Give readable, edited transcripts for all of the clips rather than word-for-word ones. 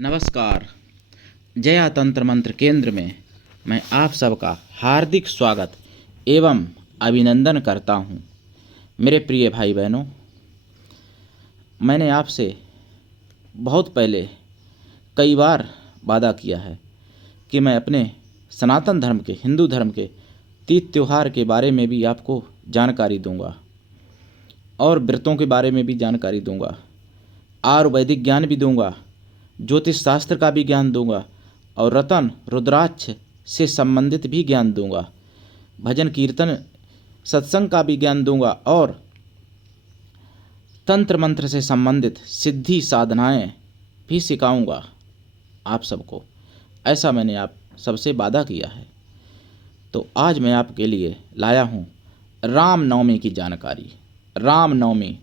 नमस्कार। जया तंत्र मंत्र केंद्र में मैं आप सबका हार्दिक स्वागत एवं अभिनंदन करता हूँ। मेरे प्रिय भाई बहनों, मैंने आपसे बहुत पहले कई बार वादा किया है कि मैं अपने सनातन धर्म के, हिंदू धर्म के तीज त्यौहार के बारे में भी आपको जानकारी दूंगा और व्रतों के बारे में भी जानकारी दूंगा, आयुर्वैदिक ज्ञान भी दूंगा, ज्योतिष शास्त्र का भी ज्ञान दूंगा और रतन रुद्राक्ष से संबंधित भी ज्ञान दूंगा, भजन कीर्तन सत्संग का भी ज्ञान दूंगा और तंत्र मंत्र से संबंधित सिद्धि साधनाएं भी सिखाऊंगा आप सबको। ऐसा मैंने आप सबसे वादा किया है। तो आज मैं आपके लिए लाया हूँ रामनवमी की जानकारी। रामनवमी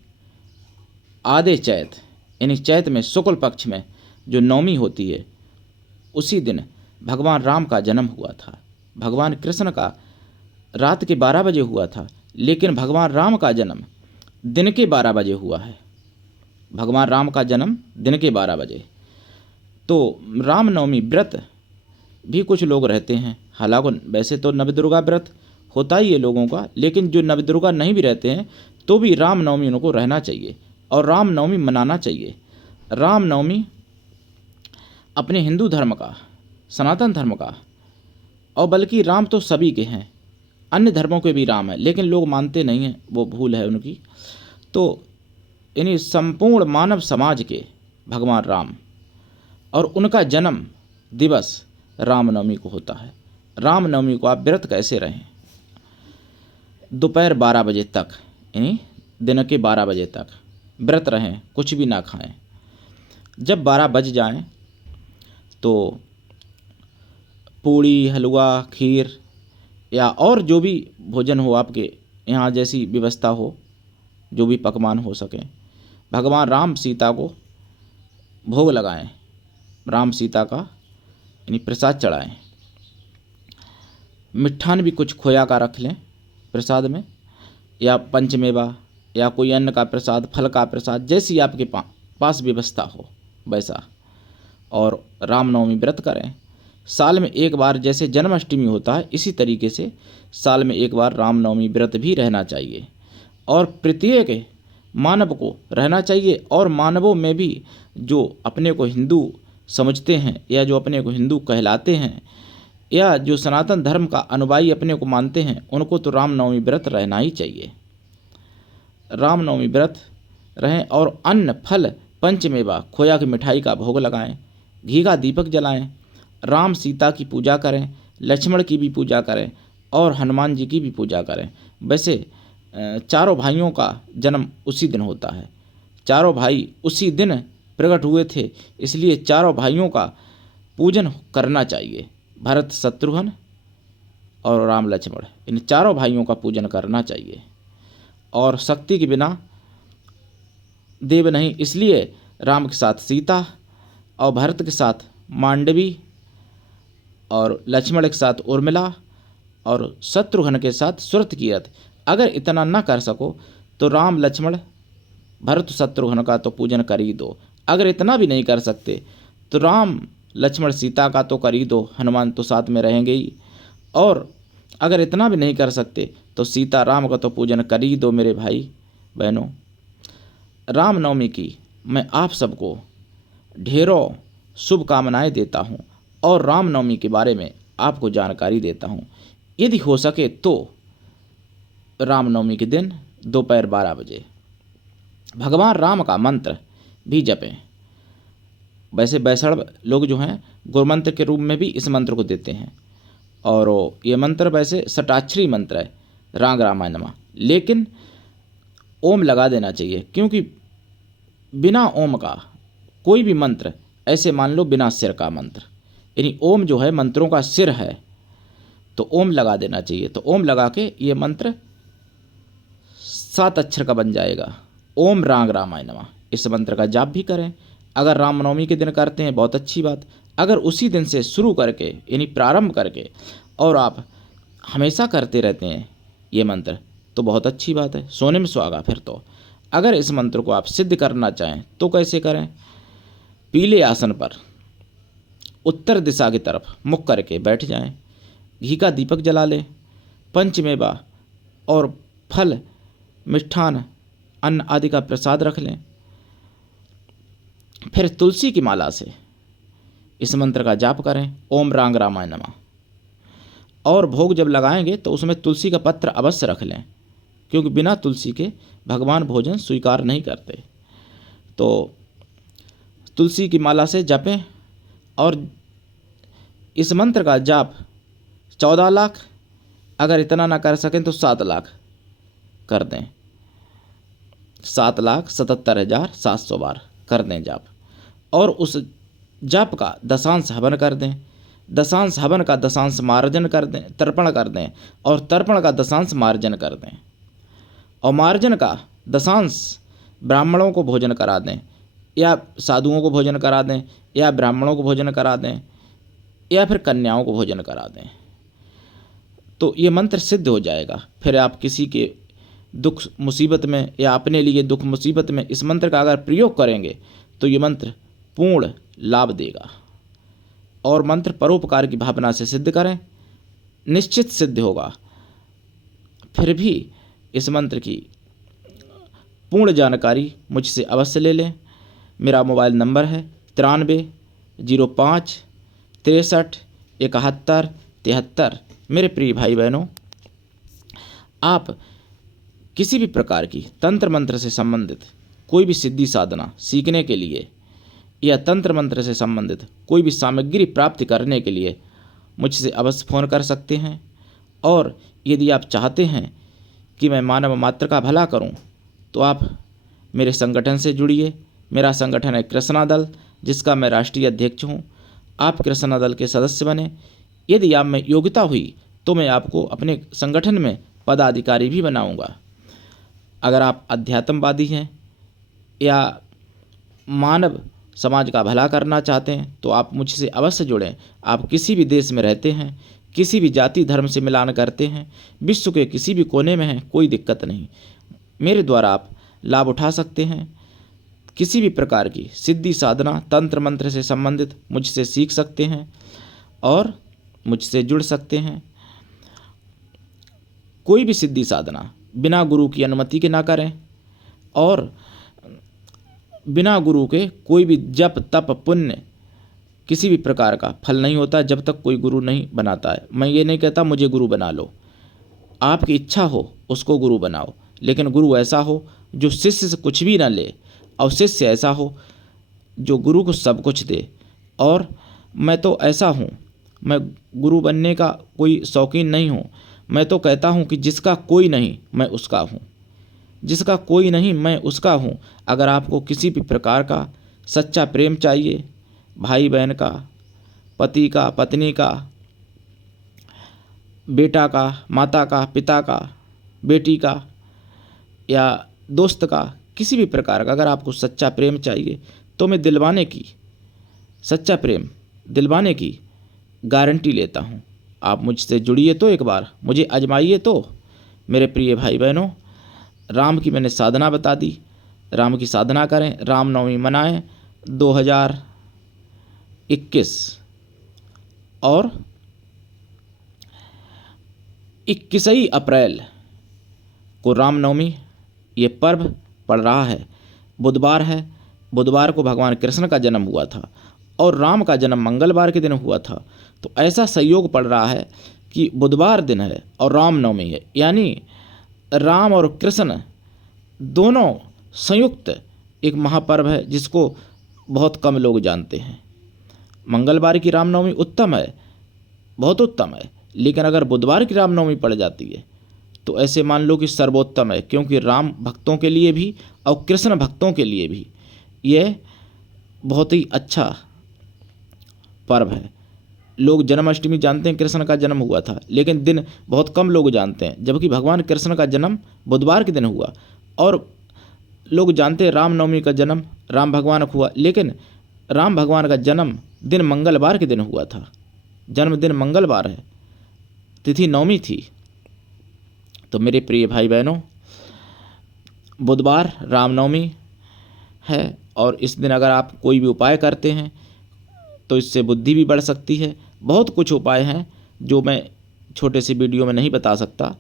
आधे चैत, यानी चैत में शुक्ल पक्ष में जो नवमी होती है, उसी दिन भगवान राम का जन्म हुआ था। भगवान कृष्ण का रात के 12 बजे हुआ था, लेकिन भगवान राम का जन्म दिन के 12 बजे हुआ है। भगवान राम का जन्म दिन के 12 बजे। तो रामनवमी व्रत भी कुछ लोग रहते हैं। हालांकि वैसे तो नवदुर्गा व्रत होता ही है लोगों का, लेकिन जो नवदुर्गा नहीं भी रहते हैं तो भी रामनवमी उनको रहना चाहिए और रामनवमी मनाना चाहिए। रामनवमी अपने हिंदू धर्म का, सनातन धर्म का, और बल्कि राम तो सभी के हैं, अन्य धर्मों के भी राम है, लेकिन लोग मानते नहीं हैं, वो भूल है उनकी। तो यानी संपूर्ण मानव समाज के भगवान राम और उनका जन्म दिवस रामनवमी को होता है। रामनवमी को आप व्रत कैसे रहें? दोपहर 12 बजे तक, यानी दिन के 12 बजे तक व्रत रहें, कुछ भी ना खाएं। जब 12 बज जाएं तो पूड़ी, हलवा, खीर या और जो भी भोजन हो आपके यहाँ, जैसी व्यवस्था हो, जो भी पकवान हो सकें, भगवान राम सीता को भोग लगाएं। राम सीता का यानी प्रसाद चढ़ाएं। मिष्ठान भी कुछ खोया का रख लें प्रसाद में, या पंचमेवा या कोई अन्न का प्रसाद, फल का प्रसाद, जैसी आपके पास व्यवस्था हो वैसा। और रामनवमी व्रत करें। साल में एक बार जैसे जन्माष्टमी होता है, इसी तरीके से साल में एक बार रामनवमी व्रत भी रहना चाहिए और प्रत्येक मानव को रहना चाहिए। और मानवों में भी जो अपने को हिंदू समझते हैं या जो अपने को हिंदू कहलाते हैं या जो सनातन धर्म का अनुयायी अपने को मानते हैं, उनको तो रामनवमी व्रत रहना ही चाहिए। रामनवमी व्रत रहें और अन्न, फल, पंचमेवा, खोया की मिठाई का भोग लगाएं, घी का दीपक जलाएं, राम सीता की पूजा करें, लक्ष्मण की भी पूजा करें और हनुमान जी की भी पूजा करें। वैसे चारों भाइयों का जन्म उसी दिन होता है। चारों भाई उसी दिन प्रकट हुए थे, इसलिए चारों भाइयों का पूजन करना चाहिए। भरत, शत्रुघ्न और राम लक्ष्मण, इन चारों भाइयों का पूजन करना चाहिए। और शक्ति के बिना देव नहीं, इसलिए राम के साथ सीता और भरत के साथ मांडवी और लक्ष्मण के साथ उर्मिला और शत्रुघ्न के साथ सुरथ। अगर इतना ना कर सको तो राम, लक्ष्मण, भरत, शत्रुघ्न का तो पूजन कर ही दो। अगर इतना भी नहीं कर सकते तो राम, लक्ष्मण, सीता का तो कर ही दो, हनुमान तो साथ में रहेंगे ही। और अगर इतना भी नहीं कर सकते तो सीता राम का तो पूजन कर ही दो। मेरे भाई बहनों, रामनवमी की मैं आप सबको ढेरों शुभकामनाएं देता हूं और रामनवमी के बारे में आपको जानकारी देता हूं। यदि हो सके तो रामनवमी के दिन दोपहर 12 बजे भगवान राम का मंत्र भी जपें। वैसे वैष्णव लोग जो हैं गुरुमंत्र के रूप में भी इस मंत्र को देते हैं, और ये मंत्र वैसे षटाक्षरी मंत्र है, राग रामायण नमः, लेकिन ओम लगा देना चाहिए, क्योंकि बिना ओम का कोई भी मंत्र, ऐसे मान लो बिना सिर का मंत्र, यानी ओम जो है मंत्रों का सिर है, तो ओम लगा देना चाहिए। तो ओम लगा के ये मंत्र 7 अक्षर का बन जाएगा, ओम राग रामाय नमः। इस मंत्र का जाप भी करें। अगर रामनवमी के दिन करते हैं बहुत अच्छी बात, अगर उसी दिन से शुरू करके यानी प्रारंभ करके और आप हमेशा करते रहते हैं ये मंत्र, तो बहुत अच्छी बात है, सोने में सुहागा। फिर तो अगर इस मंत्र को आप सिद्ध करना चाहें तो कैसे करें? पीले आसन पर उत्तर दिशा की तरफ मुख करके बैठ जाएं। घी का दीपक जला लें। पंचमेवा और फल, मिष्ठान, अन्न आदि का प्रसाद रख लें। फिर तुलसी की माला से इस मंत्र का जाप करें, ओम रांग रामाय नमः। और भोग जब लगाएंगे तो उसमें तुलसी का पत्र अवश्य रख लें, क्योंकि बिना तुलसी के भगवान भोजन स्वीकार नहीं करते। तो तुलसी की माला से जपें और इस मंत्र का जाप 14 लाख, अगर इतना ना कर सकें तो 7 लाख कर दें। 7,77,700 बार कर दें जाप। और उस जाप का दशांश हवन कर दें। दशांश हवन का दशांश मार्जन कर दें, तर्पण कर दें। और तर्पण का दशांश मार्जन कर दें। और मार्जन का दशांश ब्राह्मणों को भोजन करा दें, या साधुओं को भोजन करा दें, या ब्राह्मणों को भोजन करा दें, या फिर कन्याओं को भोजन करा दें। तो ये मंत्र सिद्ध हो जाएगा। फिर आप किसी के दुख मुसीबत में या अपने लिए दुख मुसीबत में इस मंत्र का अगर प्रयोग करेंगे तो ये मंत्र पूर्ण लाभ देगा। और मंत्र परोपकार की भावना से सिद्ध करें, निश्चित सिद्ध होगा। फिर भी इस मंत्र की पूर्ण जानकारी मुझसे अवश्य ले लें। मेरा मोबाइल नंबर है 93 05 63 71 73। मेरे प्रिय भाई बहनों, आप किसी भी प्रकार की तंत्र मंत्र से संबंधित कोई भी सिद्धि साधना सीखने के लिए या तंत्र मंत्र से संबंधित कोई भी सामग्री प्राप्त करने के लिए मुझसे अवश्य फ़ोन कर सकते हैं। और यदि आप चाहते हैं कि मैं मानव मात्र का भला करूं, तो आप मेरे संगठन से जुड़िए। मेरा संगठन है कृष्णा दल, जिसका मैं राष्ट्रीय अध्यक्ष हूं। आप कृष्णा दल के सदस्य बने। यदि आप में योग्यता हुई तो मैं आपको अपने संगठन में पदाधिकारी भी बनाऊंगा। अगर आप अध्यात्मवादी हैं या मानव समाज का भला करना चाहते हैं तो आप मुझसे अवश्य जुड़ें। आप किसी भी देश में रहते हैं, किसी भी जाति धर्म से मिलान करते हैं, विश्व के किसी भी कोने में हैं, कोई दिक्कत नहीं। मेरे द्वारा आप लाभ उठा सकते हैं। किसी भी प्रकार की सिद्धि साधना तंत्र मंत्र से संबंधित मुझसे सीख सकते हैं और मुझसे जुड़ सकते हैं। कोई भी सिद्धि साधना बिना गुरु की अनुमति के ना करें, और बिना गुरु के कोई भी जप तप पुण्य किसी भी प्रकार का फल नहीं होता जब तक कोई गुरु नहीं बनाता है। मैं ये नहीं कहता मुझे गुरु बना लो, आपकी इच्छा हो उसको गुरु बनाओ, लेकिन गुरु ऐसा हो जो शिष्य से कुछ भी ना ले, और शिष्य ऐसा हो जो गुरु को सब कुछ दे। और मैं तो ऐसा हूँ, मैं गुरु बनने का कोई शौकीन नहीं हूँ। मैं तो कहता हूँ कि जिसका कोई नहीं मैं उसका हूँ, जिसका कोई नहीं मैं उसका हूँ। अगर आपको किसी भी प्रकार का सच्चा प्रेम चाहिए, भाई बहन का, पति का, पत्नी का, बेटा का, माता का, पिता का, बेटी का, या दोस्त का, किसी भी प्रकार का अगर आपको सच्चा प्रेम चाहिए तो मैं दिलवाने की, सच्चा प्रेम दिलवाने की गारंटी लेता हूँ। आप मुझसे जुड़िए तो एक बार, मुझे आजमाइए तो। मेरे प्रिय भाई बहनों, राम की मैंने साधना बता दी। राम की साधना करें, रामनवमी मनाएं 2021। और 21 अप्रैल को रामनवमी ये पर्व पड़ रहा है। बुधवार है। बुधवार को भगवान कृष्ण का जन्म हुआ था और राम का जन्म मंगलवार के दिन हुआ था। तो ऐसा संयोग पड़ रहा है कि बुधवार दिन है और रामनवमी है, यानी राम और कृष्ण दोनों संयुक्त एक महापर्व है जिसको बहुत कम लोग जानते हैं। मंगलवार की रामनवमी उत्तम है, बहुत उत्तम है, लेकिन अगर बुधवार की रामनवमी पड़ जाती है तो ऐसे मान लो कि सर्वोत्तम है, क्योंकि राम भक्तों के लिए भी और कृष्ण भक्तों के लिए भी यह बहुत ही अच्छा पर्व है। लोग जन्माष्टमी जानते हैं, कृष्ण का जन्म हुआ था, लेकिन दिन बहुत कम लोग जानते हैं, जबकि भगवान कृष्ण का जन्म बुधवार के दिन हुआ। और लोग जानते हैं रामनवमी का जन्म राम भगवान को हुआ, लेकिन राम भगवान का जन्म दिन मंगलवार के दिन हुआ था। जन्मदिन मंगलवार है, तिथि नवमी थी। तो मेरे प्रिय भाई बहनों, बुधवार रामनवमी है और इस दिन अगर आप कोई भी उपाय करते हैं, तो इससे बुद्धि भी बढ़ सकती है। बहुत कुछ उपाय हैं जो मैं छोटे से वीडियो में नहीं बता सकता।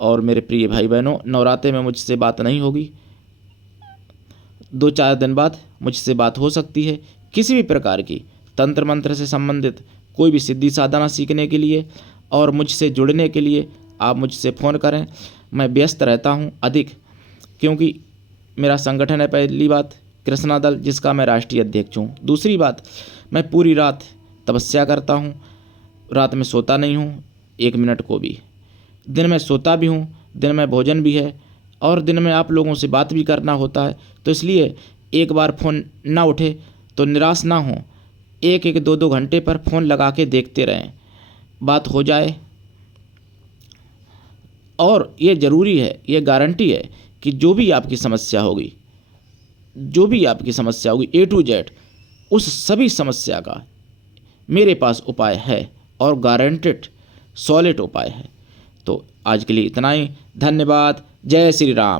और मेरे प्रिय भाई बहनों, नवरात्रे में मुझसे बात नहीं होगी, 2-4 दिन बाद मुझसे बात हो सकती है। किसी भी प्रकार की तंत्र मंत्र से संबंधित कोई भी सिद्धि साधना सीखने के लिए और मुझसे जुड़ने के लिए आप मुझसे फ़ोन करें। मैं व्यस्त रहता हूं अधिक, क्योंकि मेरा संगठन है, पहली बात कृष्णा दल, जिसका मैं राष्ट्रीय अध्यक्ष हूँ। दूसरी बात, मैं पूरी रात तपस्या करता हूँ, रात में सोता नहीं हूँ 1 मिनट को भी। दिन में सोता भी हूँ, दिन में भोजन भी है, और दिन में आप लोगों से बात भी करना होता है। तो इसलिए एक बार फ़ोन ना उठे तो निराश ना हो, 1-1, 2-2 घंटे पर फ़ोन लगा के देखते रहें, बात हो जाए। और ये ज़रूरी है, ये गारंटी है कि जो भी आपकी समस्या होगी, A to Z, उस सभी समस्या का मेरे पास उपाय है, और गारंटेड सॉलिड उपाय है। तो आज के लिए इतना ही। धन्यवाद। जय श्री राम।